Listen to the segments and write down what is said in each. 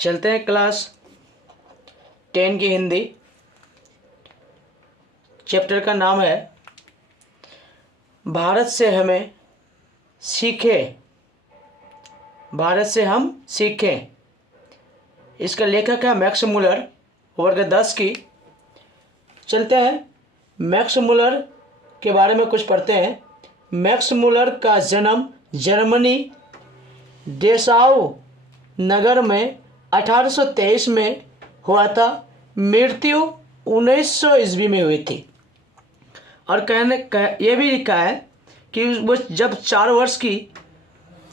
चलते हैं क्लास 10 की हिंदी। चैप्टर का नाम है भारत से हमें सीखें, भारत से हम सीखें। इसका लेखक है मैक्स मुलर, वर्ग 10 की। चलते हैं मैक्स मुलर के बारे में कुछ पढ़ते हैं। मैक्स मुलर का जन्म जर्मनी डेसाउ नगर में 1823 में हुआ था। मृत्यु 1900 ईस्वी में हुई थी। और ये भी लिखा है कि वो जब 4 वर्ष की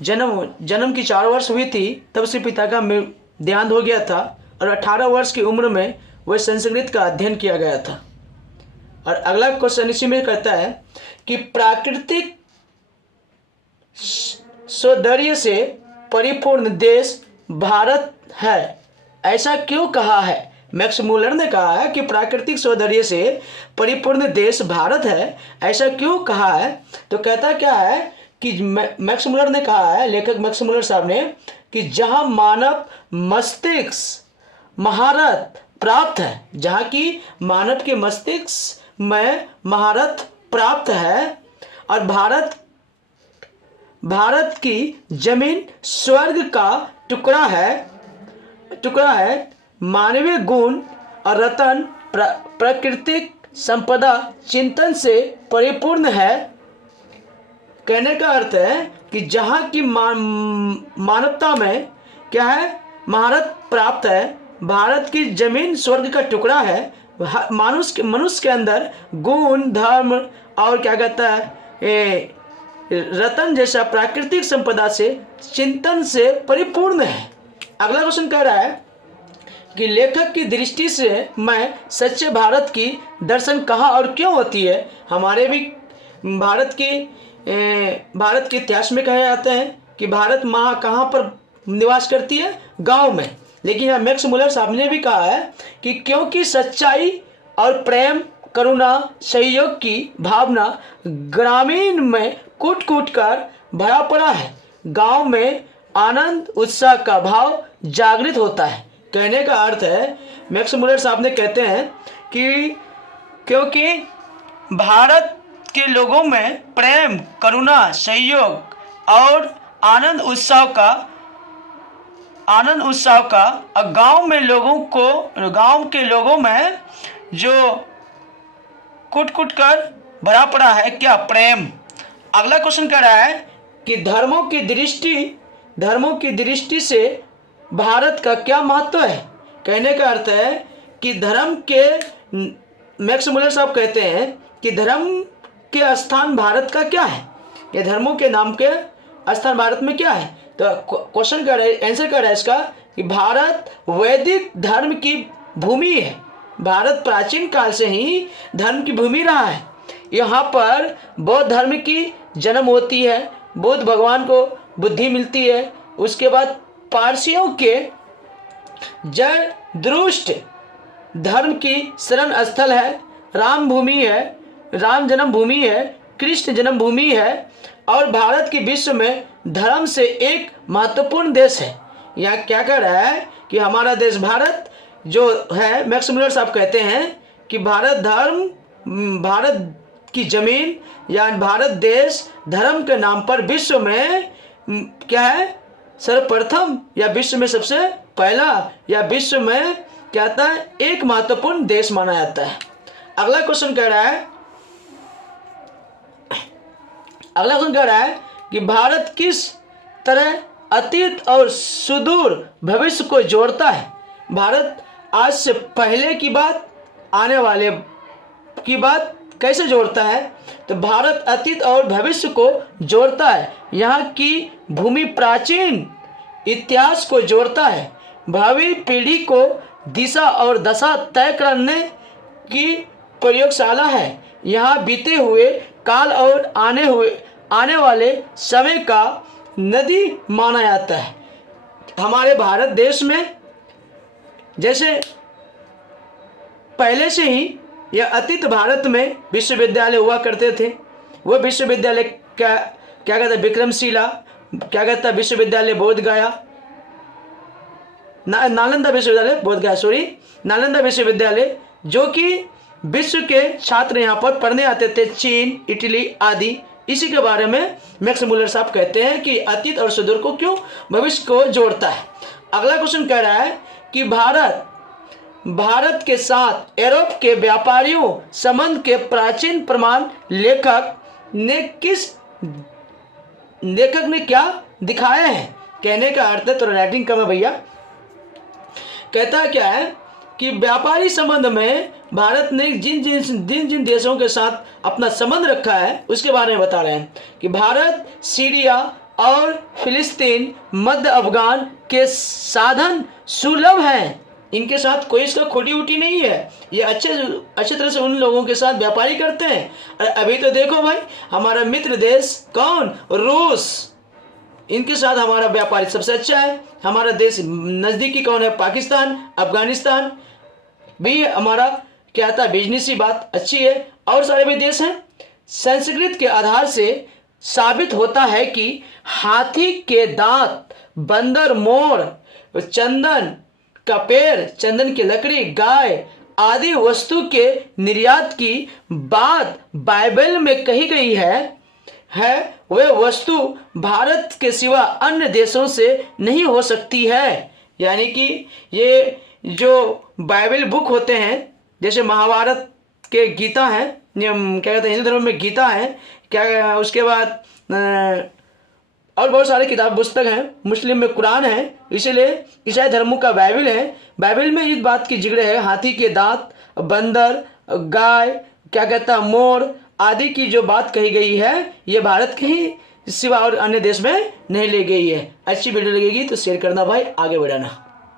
जन्म की 4 वर्ष हुई थी तब उसके पिता का देहांत हो गया था और 18 वर्ष की उम्र में वह संस्कृत का अध्ययन किया गया था। और अगला क्वेश्चन इसी में कहता है कि प्राकृतिक सौंदर्य से परिपूर्ण देश भारत है, ऐसा क्यों कहा है? मैक्स मुलर ने कहा है कि प्राकृतिक सौंदर्य से परिपूर्ण देश भारत है, ऐसा क्यों कहा है? तो कहता क्या है कि मैक्स मुलर ने कहा है, लेखक मैक्स मुलर साहब ने, कि जहां मानव मस्तिष्क महारत प्राप्त है, जहां की मानव के मस्तिष्क में महारत प्राप्त है और भारत की जमीन स्वर्ग का टुकड़ा है। मानवीय गुण और रतन प्राकृतिक संपदा चिंतन से परिपूर्ण है। कहने का अर्थ है कि जहाँ की मानवता में क्या है, महारत प्राप्त है, भारत की जमीन स्वर्ग का टुकड़ा है। मनुष्य के अंदर गुण धर्म और क्या कहता है रतन जैसा प्राकृतिक संपदा से चिंतन से परिपूर्ण है। अगला क्वेश्चन कह रहा है कि लेखक की दृष्टि से मैं सच्चे भारत की दर्शन कहाँ और क्यों होती है? हमारे भी भारत के इतिहास में कहे जाते हैं कि भारत माँ कहाँ पर निवास करती है? गांव में। लेकिन यहाँ मैक्स मुलर साहब ने भी कहा है कि क्योंकि सच्चाई और प्रेम करुणा सहयोग की भावना ग्रामीण में कूट कूट कर भरा पड़ा है, गांव में आनंद उत्साह का भाव जागृत होता है। कहने का अर्थ है, मैक्स मुलर साहब ने कहते हैं कि क्योंकि भारत के लोगों में प्रेम करुणा सहयोग और आनंद उत्साह का और गांव के लोगों में जो कुट कुट कर भरा पड़ा है क्या? प्रेम। अगला क्वेश्चन कह रहा है कि धर्मों की दृष्टि से भारत का क्या महत्व है? कहने का अर्थ है कि मैक्स मुलर साहब कहते हैं कि धर्म के स्थान भारत का क्या है, ये धर्मों के नाम के स्थान भारत में क्या है? तो क्वेश्चन कर रहे आंसर कर रहा है इसका कि भारत वैदिक धर्म की भूमि है। भारत प्राचीन काल से ही धर्म की भूमि रहा है। यहाँ पर बौद्ध धर्म की जन्म होती है, बुद्ध भगवान को बुद्धि मिलती है। उसके बाद पारसियों के जरदुश्त धर्म की शरण स्थल है, राम जन्मभूमि है, कृष्ण जन्मभूमि है और भारत की विश्व में धर्म से एक महत्वपूर्ण देश है। यहाँ क्या कह रहा है कि हमारा देश भारत जो है, मैक्स मुलर साहब कहते हैं कि भारत की जमीन या भारत देश धर्म के नाम पर विश्व में क्या है, सर्वप्रथम या विश्व में सबसे पहला या विश्व में क्या था, एक महत्वपूर्ण देश माना जाता है। अगला क्वेश्चन कह रहा है कि भारत किस तरह अतीत और सुदूर भविष्य को जोड़ता है? भारत आज से पहले की बात आने वाले की बात कैसे जोड़ता है? तो भारत अतीत और भविष्य को जोड़ता है। यहाँ की भूमि प्राचीन इतिहास को जोड़ता है, भावी पीढ़ी को दिशा और दशा तय करने की प्रयोगशाला है। यहाँ बीते हुए काल और आने वाले समय का नदी माना जाता है। हमारे भारत देश में जैसे पहले से ही यह अतीत भारत में विश्वविद्यालय हुआ करते थे। वो विश्वविद्यालय क्या कहता है, विक्रमशिला, क्या कहता है, विश्वविद्यालय बोध गया, नालंदा विश्वविद्यालय, बोधगया सॉरी, नालंदा विश्वविद्यालय, जो कि विश्व के छात्र यहाँ पर पढ़ने आते थे, चीन, इटली आदि। इसी के बारे में मैक्स मुलर साहब कहते हैं कि अतीत और सुदूर को क्यों भविष्य को जोड़ता है। अगला क्वेश्चन कह रहा है कि भारत के साथ यूरोप के व्यापारियों संबंध के प्राचीन प्रमाण लेखक ने क्या दिखाए हैं। कहने का अर्थ है, तो राइटिंग कम है भैया। कहता क्या है कि व्यापारी संबंध में भारत ने जिन जिन देशों के साथ अपना संबंध रखा है उसके बारे में बता रहे हैं कि भारत, सीरिया और फिलिस्तीन, मध्य अफगान के साधन सुलभ हैं। इनके साथ कोई इसका खोटी उटी नहीं है। ये अच्छे तरह से उन लोगों के साथ व्यापारी करते हैं। और अभी तो देखो भाई, हमारा मित्र देश कौन, रूस, इनके साथ हमारा व्यापारी सबसे अच्छा है। हमारा देश नज़दीकी कौन है, पाकिस्तान, अफगानिस्तान भी हमारा क्या था, बिजनेसी बात अच्छी है। और सारे भी देश हैं। संस्कृत के आधार से साबित होता है कि हाथी के दांत, बंदर, मोर, चंदन का पेड़, चंदन की लकड़ी, गाय आदि वस्तु के निर्यात की बात बाइबल में कही गई है वह वस्तु भारत के सिवा अन्य देशों से नहीं हो सकती है। यानी कि ये जो बाइबल बुक होते हैं, जैसे महाभारत के गीता है, क्या कहते हैं हिंदू धर्म में गीता है, क्या उसके बाद और बहुत सारे किताब पुस्तक हैं। मुस्लिम में कुरान है, इसलिए ईसाई धर्मों का बाइबल है। बाइबल में इस बात की जिक्र है, हाथी के दांत, बंदर, गाय, क्या कहता है मोर आदि की जो बात कही गई है, ये भारत के ही सिवा और अन्य देश में नहीं ली गई है। अच्छी वीडियो लगेगी तो शेयर करना भाई, आगे बढ़ाना।